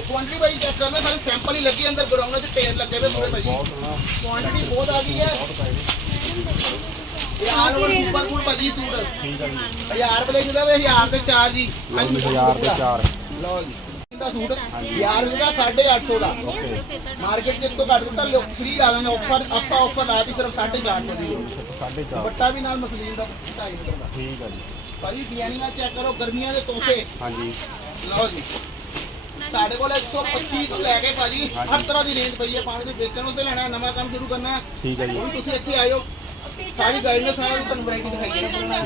Quantity ਭਾਈ check ਕਰਨਾ ਸਾਰੇ sample ਹੀ ਲੱਗੇ ਅੰਦਰ ਗਰਾਊਂਡ 'ਚ ਟੇਰ ਲੱਗੇ ਹੋਏ ਪੂਰੇ ਸੋਹਣਾ। ਕੁਆਂਟੀਟੀ ਬਹੁਤ ਆ ਗਈ ਹੈ। ਇਹ ਆਲ ਓਵਰ ਸੁਪਰ ਫੁੱਲ ਭਾਜੀ ਸੂਟ ਠੀਕ ਆ ਜੀ। 1000 ਰੁਪਏ ਜਿਹਦਾ ਵੇ 1000 ਤੇ 4 ਜੀ। ਲਓ ਜੀ 1000 ਦੇ 4 ਲਓ ਜੀ। ਇਹਦਾ ਸੂਟ? 1000 ਰੁਪਏ ਦਾ 850 ਦਾ। ਓਕੇ ਮਾਰਕੀਟ 'ਚ ਇਸ ਤੋਂ ਘੱਟ ਦਿੱਤਾ ਲੋਕ ਫ੍ਰੀ ਲਾ ਦਾਂਗੇ ਆਫਰ ਆਪਾਂ ਆਫਰ ਲਾਇਆ ਸੀ ਸਿਰਫ 450 ਦੀ। 4.5 ਦੁਪੱਟਾ ਵੀ ਨਾਲ ਮਸਲੀਨ ਦਾ 2.5 ਮੀਟਰ ਦਾ। ਠੀਕ ਆ ਜੀ। ਭਾਜੀ ਡਿਜ਼ਾਈਨਿੰਗਾਂ ਚੈੱਕ ਕਰੋ ਗਰਮੀਆਂ ਦੇ ਤੋਹਫੇ। ਹਾਂਜੀ। ਲਓ ਜੀ। ਸਾਡੇ ਕੋਲ 125 ਤੋਂ ਲੈ ਕੇ ਭਾਜੀ ਹਰ ਤਰ੍ਹਾਂ ਦੀ ਰੇਂਜ ਪਈ ਹੈ ਪਾਣੀ ਦੇ ਵੇਚਣ ਵਾਸਤੇ ਲੈਣਾ ਨਵਾਂ ਕੰਮ ਸ਼ੁਰੂ ਕਰਨਾ। ਹੈ ਠੀਕ ਆ ਜੀ। ਹੁਣ ਤੁਸੀਂ ਇੱਥੇ ਆਇਓ। ਸਾਰੀ ਗਾਈਡਨੈਸ ਸਾਰਾ ਤੁਹਾਨੂੰ ਵੈਰਾਈਟੀ ਦਿਖਾਈ ਦੇਣਾ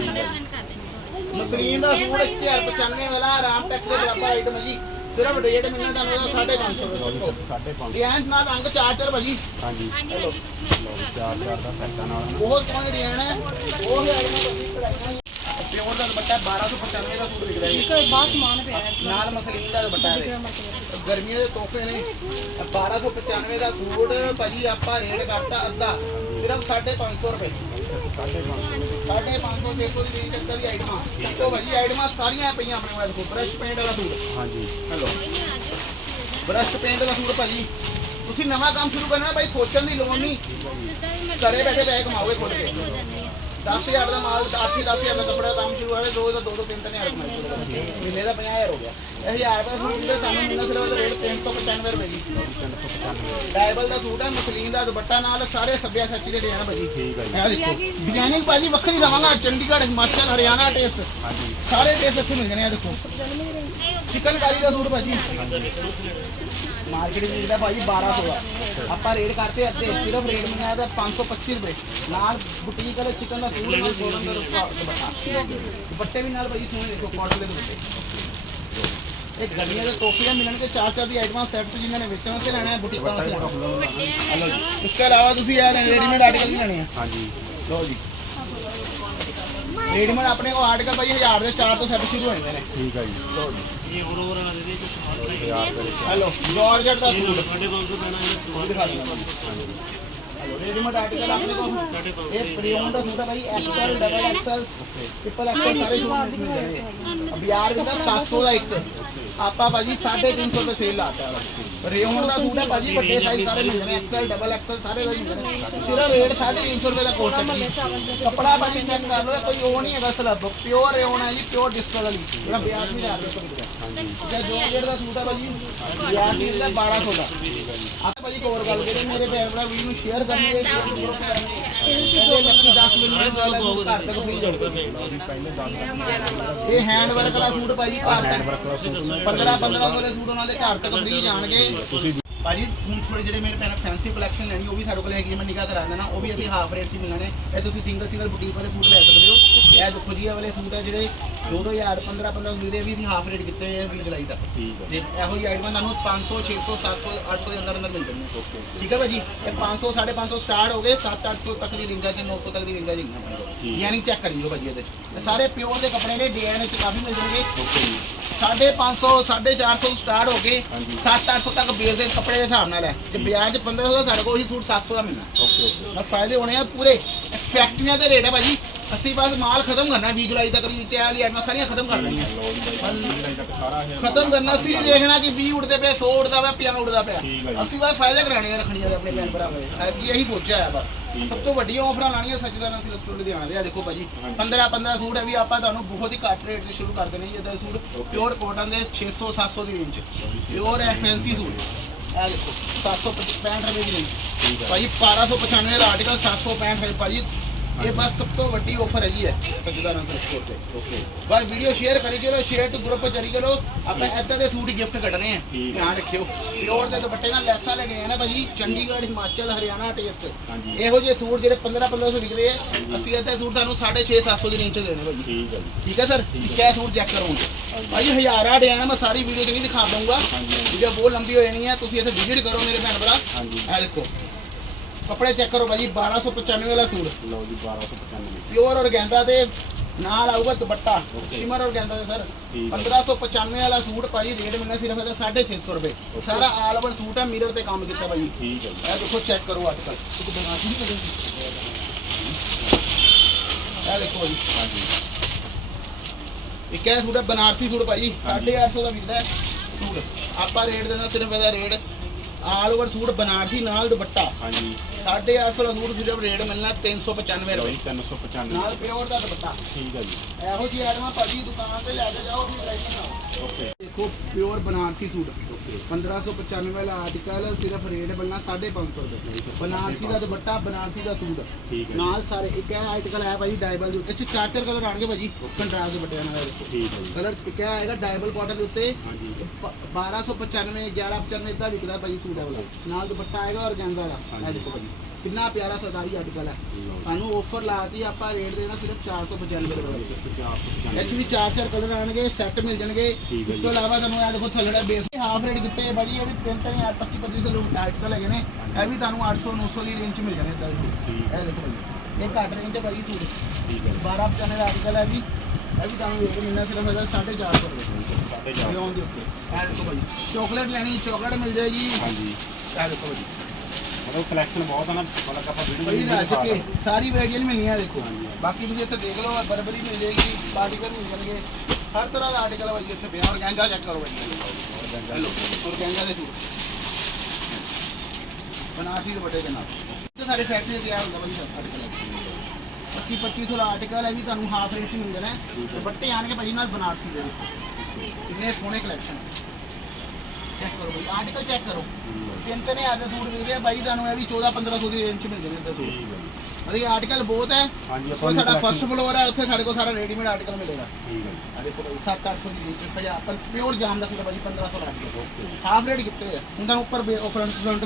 ਮਸਲੀਨ ਦਾ ਸੂਟ 1095 ਵਾਲਾ ਆਰਾਮ ਟੈਕਸ ਦੇ ਬਰਾਬਰ ਆਈਟਮ ਹੈ ਜੀ। ਸਿਰਫ ਰੇਟ ਮਿਲਣਾ ਤੁਹਾਨੂੰ ਉਹਦਾ 550 ਲਓ ਜੀ ਰੁਪਏ 5.5 ਡਿਜ਼ਾਈਨ ਨਾਲ ਰੰਗ ਚਾਰ ਚਾਰ ਭਾਜੀ। ਹਾਂਜੀ। ਲਓ ਜੀ 4 4 ਦਾ ਪੈਸਾ ਨਾਲ। ਬਹੁਤ ਸੋਹਣੇ ਡਿਜ਼ਾਈਨ ਹੈ। ਉਹ ਹੀ ਆਈਟਮਾਂ ਤੁਸੀਂ ਕਢਾਈਆਂ ਦਾ ਦੁਪੱਟਾ 1295 ਦਾ ਸੂਟ ਵਿਕਦਾ ਜੀ। ਇੱਕ ਬਾਹਰ ਸਮਾਨ ਪਿਆ ਹੈ। ਨਾਲ ਮਸਲੀਨ ਦਾ ਦੁਪੱਟਾ ਹੈ। ਗਰਮੀਆਂ ਦੇ ਤੋਹਫੇ ਨੇ। 1295 ਦਾ ਸੂਟ ਭਾਜੀ ਆਪਾਂ ਰੇਟ ਕਰਤਾ ਅੱਧਾ। ਸਿਰਫ 550 ਰੁਪਏ। 5.5 550 ਦੇਖੋ ਜੀ ਰੇਂਜ ਅੰਦਰ ਦੀ ਆਈਟਮਾਂ। ਦੇਖੋ ਭਾਜੀ ਆਈਟਮਾਂ ਸਾਰੀਆਂ ਪਈਆਂ ਆਪਣੇ ਕੋਲ। ਦੇਖੋ ਬ੍ਰਸ਼ ਪੇਂਟ ਵਾਲਾ ਸੂਟ। ਹਾਂਜੀ। ਹੈਲੋ। ਬ੍ਰਸ਼ ਪੇਂਟ ਵਾਲਾ ਸੂਟ ਭਾਜੀ। ਤੁਸੀਂ ਨਵਾਂ ਕੰਮ ਸ਼ੁਰੂ ਕਰਨਾ ਭਾਈ ਸੋਚਣ ਦੀ ਲੋੜ ਨਹੀਂ। ਘਰੇ ਬੈਠੇ ਬੈਠ ਕਮਾਓਗੇ ਖੁਦ ਕੇ। 10000 ਦਾ ਮਾਲ 8 10000 ਦਾ ਕੱਪੜਾ ਕੰਮ ਸ਼ੁਰੂ ਹੋਇਆ ਦੋ ਦਾ 2 ਤੋਂ 3 3000 ਕਮਾਈ ਸ਼ੁਰੂ ਕਰੋਗੇ। ਮਹੀਨੇ ਦਾ 50000 ਹੋ ਗਿਆ। ਇਹ 1000 ਰੁਪਏ ਸੂਟ ਦੇ ਸਾਨੂੰ ਮਿਲਣਾ ਸਿਰਫ ਰੇਟ? 395 ਰੁਪਏ ਦੀ। 395 ਡਾਈਬਲ ਦਾ ਸੂਟ ਹੈ ਮਸਲੀਨ ਦਾ ਦੁਪੱਟਾ ਨਾਲ ਸਾਰੇ ਸੱਭਿਆ ਸੱਚੀ ਦੇ ਡਿਜ਼ਾਈਨ ਭਾਜੀ। ਠੀਕ ਆ ਜੀ। ਇਹ ਦੇਖੋ ਡਿਜ਼ਾਈਨਿੰਗ ਭਾਜੀ ਵੱਖਰੀ ਦਵਾਂਗਾ ਚੰਡੀਗੜ੍ਹ ਹਿਮਾਚਲ ਹਰਿਆਣਾ ਟੇਸਟ ਹਾਂਜੀ। ਸਾਰੇ ਟੇਸਟ ਇੱਥੇ ਮਿਲ ਜਾਣੇ ਆ ਦੇਖੋ। ਚਿਕਨਕਾਰੀ ਦਾ ਸੂਟ ਭਾਜੀ। ਮਾਰਕੀਟ ਵਿੱਚ ਜਿਹੜਾ ਭਾਜੀ 1200 ਆ। ਆਪਾਂ ਰੇਟ ਕਰਤੇ ਅੱਧੇ। ਸਿਰਫ ਰੇਟ ਮਿਲਿਆ ਤਾਂ 525 ਰੁਪਏ। ਨਾਲ ਬੁਟੀਕ ਵਾਲੇ ਚਿਕਨ ਦਾ ਨਾਲ ਫੋਰਨ ਦਾ ਦੁਪੱਟਾ ਵੀ ਨਾਲ ਭਾਜੀ ਸੋਹਣੇ ਦੇਖੋ ਕਾਟਨ ਦੇ ਦੁਪੱਟੇ। ਇਹ ਗਰਮੀਆਂ ਦੇ ਤੋਹਫੇ ਮਿਲਣਗੇ ਚਾਰ ਚਾਰ ਦੀ ਆਈਟਮਾਂ ਸੈੱਟ ਜਿਨ੍ਹਾਂ ਨੇ ਵੇਚਣ ਵਾਸਤੇ ਲੈਣਾ ਹੈ ਬੁਟੀਕਾਂ ਵਾਸਤੇ ਲੈਣਾ ਹੈ। ਇਸ ਤੋਂ ਇਲਾਵਾ ਤੁਸੀਂ ਇਹ ਰੈਡੀਮੇਡ ਆਰਟੀਕਲ ਵੀ ਲੈਣੇ ਆ। ਹਾਂਜੀ। ਲਓ ਜੀ। ਰੈਡੀਮੇਡ ਆਪਣੇ ਕੋਲ ਆਰਟੀਕਲ ਭਾਈ 1000 ਦੇ 4 ਤੋਂ ਸੈੱਟ ਸ਼ੁਰੂ ਹੋ ਜਾਂਦੇ ਨੇ। ਠੀਕ ਆ ਜੀ। ਲਓ ਜੀ। ਹਜ਼ਾਰ ਰੁਪਏ ਦੇ ਹੈਲੋ ਜਾਰਜਟ ਦਾ ਸੂਟ। ਸਾਡੇ ਕੋਲ ਤੋਂ ਪੈਣਾ ਉਹ ਦਿਖਾ ਦਿੰਦਾ। ਰੈਡੀਮੇਡ ਆਰਟੀਕਲ ਆਪਣੇ ਕੋਲ ਇਹ ਪ੍ਰੀਓਨ ਦਾ ਸੂਟ ਹੈ ਭਾਈ XL double XL triple XL ਸਾਰੇ ਸੂਟ ਮਿਲ ਜਾਣਗੇ ਅਬ ਯਾਰ ਵੀ 700 ਦਾ ਇੱਕ ਆਪਾਂ ਭਾਜੀ 350 ਰੁਪਏ ਸੇਲ ਲਾਤਾ ਹੈ ਰੇਓਨ ਦਾ ਸੂਟ ਹੈ ਭਾਜੀ ਵੱਡੇ ਸਾਈਜ਼ ਸਾਰੇ ਮਿਲ ਜਾਣੇ ਐਕਸਲ ਡਬਲ ਐਕਸਲ ਸਾਰੇ ਦਾ ਹੀ ਸਿਰਫ ਰੇਟ 350 ਰੁਪਏ ਦਾ ਕੋਸਟ ਹੈ ਕੱਪੜਾ ਭਾਜੀ ਚੈੱਕ ਕਰ ਲਓ ਕੋਈ ਉਹ ਨਹੀਂ ਹੈਗਾ ਸਲੱਬ ਪਿਓਰ ਰੇਓਨ ਹੈ ਜੀ ਪਿਓਰ ਡਿਸਟਲ ਵਾਲੀ ਜਿਹੜਾ 82000 ਰੁਪਏ ਦਾ ਵਿਕਦਾ ਹਾਂਜੀ ਜਿਹੜਾ ਜੋ ਦਾ ਸੂਟ ਹੈ ਭਾਜੀ ਯਾਰ ਦੀ ਦਾ 1200 ਦਾ ਆਹ ਭਾਜੀ ਕੋਰ ਗੱਲ ਜਿਹੜੇ ਮੇਰੇ ਭੈਣ ਭਰਾ ਨੂੰ ਸ਼ੇਅਰ ਕਰਨਗੇ ਗਰੁੱਪ ਕਰਨਗੇ ਲੱਕੀ 10 ਮਿੰਟ ਵਾਲਾ ਸੂਟ ਘਰ ਤੱਕ ਫ੍ਰੀ ਜਾਊਗਾ ਇਹ ਹੈਂਡ ਵਰਕ ਵਾਲਾ ਸੂਟ ਭਾਜੀ ਘਰ ਤੱਕ। 15 1500 ਦੇ ਸੂਟ ਉਹਨਾਂ ਦੇ ਘਰ ਤੱਕ ਫ੍ਰੀ ਜਾਣਗੇ। ਭਾਜੀ ਹੁਣ ਥੋੜੇ ਜਿਹੜੇ ਮੇਰੇ ਭੈਣ ਫੈਂਸੀ ਕਲੈਕਸ਼ਨ ਲੈਣੀ ਉਹ ਵੀ ਸਾਡੇ ਕੋਲ ਹੈਗੀ ਹੈ ਮੈਂ ਨਿਗਾਹ ਕਰਾ ਦੇਣਾ ਉਹ ਵੀ ਅਸੀਂ ਹਾਫ ਰੇਟ 'ਚ ਹੀ ਮਿਲਣੇ। ਇਹ ਤੁਸੀਂ ਸਿੰਗਲ ਸਿੰਗਲ ਬੁਟੀਕ ਵਾਲੇ ਸੂਟ ਲੈ ਸਕਦੇ ਹੋ। ਇਹ ਦੇਖੋ ਜੀ ਇਹ ਵਾਲੇ ਸੂਟ ਹੈ ਜਿਹੜੇ 2000 15 1500 ਦੇ ਵੀ ਅਸੀਂ ਹਾਫ ਰੇਟ ਕੀਤੇ ਹੋਏ ਆ 20 ਜੁਲਾਈ ਤੱਕ। ਠੀਕ ਆ। ਤੇ ਇਹੋ ਜਿਹੀ ਆਈਟਮਾਂ ਤੁਹਾਨੂੰ 500 600 700 800 ਦੇ ਅੰਦਰ ਅੰਦਰ ਮਿਲ ਜਾਣਗੀਆਂ। ਓਕੇ ਠੀਕ ਹੈ ਭਾਜੀ? ਇਹ 500 550 ਸਟਾਰਟ ਹੋ ਗਏ 7 800 ਤੱਕ ਦੀ ਰੇਂਜਾਂ ਚ 900 ਤੱਕ ਦੀ ਠੀਕ। ਕੋਲ ਯਾਨੀ ਚੈੱਕ ਕਰੀਓ ਭਾਜੀ ਇਹਦੇ 'ਚ। ਇਹ ਸਾਰੇ ਪਿਓਰ ਦੇ ਕੱਪੜੇ ਨੇ ਡਿਜ਼ਾਈਨ ਚ ਕਾਫੀ ਮਿਲ ਜਾਣਗੇ। ਓਕੇ ਜੀ 550 450 ਸਟਾਰਟ ਹੋ ਗਏ ਹਾਂਜੀ। 7 800 ਤੱਕ ਬੇਸ ਦੇ ਕੱਪੜੇ ਦੇ ਹਿਸਾਬ ਨਾਲ ਹੈ। ਜੇ ਬਾਜ਼ਾਰ 'ਚ 1500 ਦਾ ਸਾਡੇ ਕੋਲ ਉਹੀ ਸੂਟ 700 ਦਾ ਮਿਲਣਾ। Okay okay. ਬਸ ਫਾਇਦੇ ਹੋਣੇ ਆ ਪੂਰੇ। ਫੈਕਟਰੀਆਂ ਦੇ ਰੇਟ ਹੈ ਭਾਜੀ। ਅਸੀਂ ਬਸ ਮਾਲ ਖਤਮ ਕਰਨਾ 20 ਜੁਲਾਈ ਤੱਕ ਦੀ ਵਿੱਚ ਇਹ ਵਾਲੀ ਆਈਟਮਾਂ ਸਾਰੀਆਂ ਖਤਮ ਕਰ ਦੇਣੀਆਂ। ਖਤਮ ਕਰਨਾ ਸੀ ਦੇਖਣਾ ਕਿ 20 ਉੜਦੇ ਪਏ 100 ਉੜਦਾ ਪਿਆ 50 ਉੜਦਾ ਪਿਆ। ਅਸੀਂ ਬਸ ਫਾਇਦੇ ਕਰਾਣੇ ਆ ਰੱਖਣੀਆਂ ਆਪਣੇ ਭੈਣ ਭਰਾ ਕੋਲੇ ਐਤਕੀ ਇਹੀ ਸੋਚਿਆ ਹੈ ਬਸ। ਸਭ। ਤੋਂ ਵੱਡੀਆਂ ਆਫਰਾਂ ਲਾਣੀਆਂ ਸੱਚਦਾ ਨਾਲ ਸਿਲਕ ਸਟੋਰ ਲੁਧਿਆਣਾ ਦੇ ਆ ਦੇਖੋ ਭਾਜੀ। ਹਾਂਜੀ। 15 15 ਸੂਟ ਹੈ ਵੀ ਆਪਾਂ ਤੁਹਾਨੂੰ ਬਹੁਤ ਹੀ ਘੱਟ ਰੇਟ 'ਤੇ ਸ਼ੁਰੂ ਕਰ ਦੇਣੇ ਜੀ ਇਹਦਾ ਸੂਟ. ਪਿਓਰ ਕਾਟਨ ਦੇ 600 700 ਦੀ ਰੇਂਜ ਪਿਓਰ ਫੈਂਸੀ ਸੂਟ। ਇਹ ਦੇਖੋ 765 ਰੁਪਏ ਦੀ ਰੇਂਜ ਭਾਜੀ 1295 ਦਾ ਆਰਟੀਕਲ 765 ਰੁਪਏ। ਭਾਜੀ ਇਹ ਬਸ ਸਭ ਤੋਂ ਵੱਡੀ ਆਫਰ ਹੈਗੀ ਹੈ ਸਿਲਕ ਸਟੋਰ ਤੇ ਓਕੇ ਬਸ ਵੀਡੀਓ ਸ਼ੇਅਰ ਕਰੀ ਚਲੋ ਸ਼ੇਅਰ ਟੂ ਗਰੁੱਪ ਚਰੀ ਚਲੋ ਆਪਾਂ ਏਦਾਂ ਦੇ ਸੂਟ ਗਿਫਟ ਕੱਢਣੇ ਆ। ਧਿਆਨ ਰੱਖਿਓ। ਪਿਓਰ ਦੇ ਦੁਪੱਟੇ ਨਾਲ ਲੈਸਾਂ ਲੈਣੇ ਆ ਨਾ ਭਾਜੀ ਚੰਡੀਗੜ੍ਹ ਹਿਮਾਚਲ ਹਰਿਆਣਾ ਟੇਸਟ। ਇਹੋ ਜਿਹੇ ਸੂਟ ਜਿਹੜੇ 15 1500 ਵਿਕਦੇ ਆ ਅਸੀਂ ਏਦਾਂ ਸੂਟ ਤੁਹਾਨੂੰ 6.5 700 ਦੇ ਰੇਂਜ ਚ ਦੇਣੇ ਭਾਜੀ। ਠੀਕ ਹੈ ਜੀ। ਠੀਕ ਹੈ ਸਰ? ਕਿਆ ਸੂਟ ਚੈੱਕ ਕਰੋਗੇ ਭਾਜੀ ਹਜ਼ਾਰਾਂ ਡਿਜ਼ਾਈਨ ਮੈਂ ਸਾਰੀ ਵੀਡੀਓ 'ਚ ਨਹੀਂ ਦਿਖਾ ਦਊਂਗਾ। ਵੀਡੀਓ ਬਹੁਤ ਲੰਬੀ ਹੋ ਜਾਣੀ ਹੈ ਤੁਸੀਂ ਇੱਥੇ ਵਿਜ਼ਿਟ ਕਰੋ ਮੇਰੇ ਭੈਣ ਭਰਾ। ਹਾਂਜੀ। ਇਹ ਦੇਖੋ। ਕੱਪੜੇ ਚੈੱਕ ਕਰੋ ਭਾਜੀ 1295 ਵਾਲਾ ਸੂਟ। ਲਓ ਜੀ 1295 ਪਿਓਰ ਔਰਗੈਂਦਾ ਦੇ ਨਾਲ ਆਊਗਾ ਦੁਪੱਟਾ Okay. ਸ਼ਿਮਰ ਔਰਗੈਂਦਾ ਦੇ ਸਰ। ਠੀਕ ਹੈ। 1595 ਵਾਲਾ ਸੂਟ ਭਾਜੀ ਰੇਟ ਮਿਲਣਾ ਸਿਰਫ ਇਹਦਾ 650 ਰੁਪਏ। Okay. ਸਾਰਾ ਆਲ ਓਵਰ ਸੂਟ ਹੈ ਮਿਰਰ ਤੇ ਕੰਮ ਕੀਤਾ ਭਾਜੀ। ਠੀਕ ਹੈ ਜੀ। ਇਹ ਦੇਖੋ ਚੈੱਕ ਕਰੋ ਅੱਜ ਕੱਲ ਇਹ ਦੇਖੋ ਜੀ। ਹਾਂਜੀ ਇੱਕ ਇਹ ਸੂਟ ਹੈ ਬਨਾਰਸੀ ਸੂਟ ਭਾਜੀ। 850 ਦਾ ਵਿਕਦਾ ਹੈ ਸੂਟ। ਆਪਾਂ ਰੇਟ ਦੇਣਾ ਸਿਰਫ ਇਹਦਾ rate. All over suit Banarasi ਨਾਲ ਦੁਪੱਟਾ। ਹਾਂਜੀ। 850 ਦਾ ਸੂਟ ਸਿਰਫ ਰੇਟ ਮਿਲਣਾ 395 ਲਓ ਰੁਪਏ। ਜੀ 395 ਨਾਲ ਪਿਓਰ ਦਾ ਦੁਪੱਟਾ। ਠੀਕ ਹੈ ਜੀ। ਇਹੋ ਜਿਹੀ ਆਈਟਮਾਂ ਭਾਜੀ ਦੁਕਾਨ ਤੇ ਲੈ ਕੇ ਜਾਓ ਆਪਣੀ ਕਲੈਕਸ਼ਨ ਆਓ ਓਕੇ। ਦੇਖੋ ਪਿਓਰ ਬਨਾਰਸੀ ਸੂਟ ਓਕੇ 1595 ਵਾਲਾ ਆਰਟੀਕਲ ਸਿਰਫ ਰੇਟ ਮਿਲਣਾ 550 ਰੁਪਏ। ਬਨਾਰਸੀ ਦਾ ਦੁਪੱਟਾ ਬਨਾਰਸੀ ਦਾ ਸੂਟ ਹੈ ਨਾਲ ਸਾਰੇ ਇੱਕ ਇਹ ਆਰਟੀਕਲ ਹੈ ਭਾਜੀ ਡਾਈਬਲ ਦੇ ਉੱਤੇ। ਚਾਰ ਚਾਰ ਕਲਰ ਆਣਗੇ ਭਾਜੀ। ਕੰਟਰਾਸਟ ਦੁਪੱਟੇ ਨਾਲ ਠੀਕ ਹੈ ਜੀ। ਕਲਰ ਇੱਕ ਆਏਗਾ ਡਾਈਬਲ ਕਾਟਨ ਦੇ ਉੱਤੇ। ਹਾਂਜੀ। 1295 1195 ਇਦਾਂ ਵਿਕਦਾ ਭਾਜੀ ਸੂਟ ਹੈ ਨਾਲ ਦੁਪੱਟਾ ਆਏਗਾ ਔਰਗੈਂਜ਼ਾ ਦਾ। ਇਹ ਹਾਂਜੀ। ਦੇਖੋ ਭਾਜੀ। ਕਿੰਨਾ ਪਿਆਰਾ ਸਰਦਾਰੀ ਆਰਟੀਕਲ ਹੈ। ਲਓ ਸਾਨੂੰ ਆਫਰ ਲਾਤੀ ਆਪਾਂ ਰੇਟ ਦੇਣਾ ਸਿਰਫ 495 ਰੁਪਏ ਦਾ ਐਚ ਵੀ ਚਾਰ ਚਾਰ ਕਲਰ ਆਣਗੇ ਸੈੱਟ ਮਿਲ ਜਾਣਗੇ। ਹੈ ਇਸ ਤੋਂ। ਇਲਾਵਾ ਤੁਹਾਨੂੰ ਇਹ ਦੇਖੋ ਥੱਲੜਾ ਬੇਸ ਹਾਫ ਰੇਟ ਕਿਤੇ ਭਾਜੀ ਇਹ ਵੀ ਤਿੰਨ ਤਿੰਨ ਹਜ਼ਾਰ 25 25 ਸੌ ਆਰਟੀਕਲ ਹੈਗੇ ਨੇ। ਇਹ ਵੀ ਤੁਹਾਨੂੰ 800 900 ਦੀ ਰੇਂਜ ਮਿਲ ਜਾਣੇ ਇਦਾਂ ਦੇ। ਇਹ ਦੇਖੋ ਇਹ ਘੱਟ ਰੇਂਜ ਤੇ ਭਾਜੀ ਸੂਟ ਠੀਕ ਹੈ। 12 95 ਦਾ ਆਰਟੀਕਲ ਹੈ ਜੀ ਇਹ ਵੀ ਤੁਹਾਨੂੰ ਰੇਟ ਮਿਲਣਾ ਸਿਰਫ ਇਹਦਾ 450 ਰੁਪਏ। ਸਾਡੇ ਜਾ ਰਿਓਨ ਦੇ ਉੱਤੇ। ਇਹ ਦੇਖੋ ਭਾਜੀ ਚਾਕਲੇਟ ਲੈਣੀ ਚਾਕਲੇਟ ਮਿਲ ਜਾਏਗੀ। ਹਾਂਜੀ। ਇਹ ਦੇਖੋ ਭਾਜੀ ਮਤਲਬ ਕਲੈਕਸ਼ਨ ਬਹੁਤ ਆ ਨਾ ਮਤਲਬ ਆਪਾਂ ਵੀਡੀਓ ਭਾਜੀ ਰੱਜ ਕੇ ਸਾਰੀ ਵੈਰਾਈਟੀਆਂ ਮਿਲਣੀਆਂ ਦੇਖੋ। ਹਾਂਜੀ। ਬਾਕੀ ਤੁਸੀਂ ਇੱਥੇ ਦੇਖ ਲਓ ਬਰਬਰੀ ਮਿਲ ਜਾਏਗੀ ਪਾਰਟੀਕਲ ਮਿਲ ਜਾਣਗੇ ਹਰ ਤਰ੍ਹਾਂ ਦਾ ਆਰਟੀਕਲ ਭਾਜੀ ਇੱਥੇ ਪਿਆ ਔਰ ਗਹਿੰਗਾ ਚੈੱਕ ਕਰੋ ਭਾਜੀ ਹੈਲੋ ਔਰ ਗਹਿੰਗਾ ਦੇ ਸੂਟ ਬਨਾਰਸੀ ਦੇ ਵੱਡੇ ਦੇ ਨਾਲ ਤੇ ਸਾਡੇ ਫੈਕਟਰੀ ਹੁੰਦਾ ਸਭ ਆਰਟੀਕਲ 25 2500 ਦਾ ਆਰਟੀਕਲ ਹੈ ਵੀ ਤੁਹਾਨੂੰ ਹਾਫ ਰੇਟ ਚ ਮਿਲ ਜਾਣਾ। ਦੁਪੱਟੇ ਆਣਗੇ ਭਾਜੀ ਨਾਲ ਬਨਾਰਸੀ ਦੇ ਕਿੰਨੇ ਸੋਹਣੇ ਕਲੈਕਸ਼ਨ ਚੈੱਕ ਕਰੋ ਭਾਜੀ ਆਰਟੀਕਲ ਚੈੱਕ ਕਰੋ। ਤਿੰਨ ਤਿੰਨ ਹਜ਼ਾਰ ਦੇ ਸੂਟ ਮਿਲ ਰਿਹਾ ਬਾਈ ਤੁਹਾਨੂੰ ਇਹ ਵੀ 14 1500 ਦੀ ਰੇਂਜ ਚ ਮਿਲ ਜਾਣੇ ਇੱਦਾਂ ਸੂਟ। ਠੀਕ ਹੈ ਜੀ। ਮਤਲਬ ਇਹ ਆਰਟੀਕਲ ਬਹੁਤ ਹੈ। ਹਾਂਜੀ ਉਹ ਸਾਡਾ ਫਸਟ ਫਲੋਰ ਹੈ ਉੱਥੇ ਸਾਡੇ ਕੋਲ ਸਾਰਾ ਰੈਡੀਮੇਡ ਆਰਟੀਕਲ ਮਿਲੇਗਾ। ਠੀਕ ਹੈ ਜੀ। ਆ ਦੇਖੋ ਭਾਈ 7-800 ਦੀ ਰੇਂਜ ਚ ਪਿਓਰ ਜਾਮ ਦਾ ਸੂਟ ਹੈ ਭਾਜੀ 1500 ਦਾ ਆਰਟੀਕਲ ਓਕੇ ਹਾਫ ਰੇਟ ਕਿੱਥੇ ਹੈ ਹੁਣ ਤੁਹਾਨੂੰ ਉੱਪਰ ਫਰੰਟ ਫਰੰਟ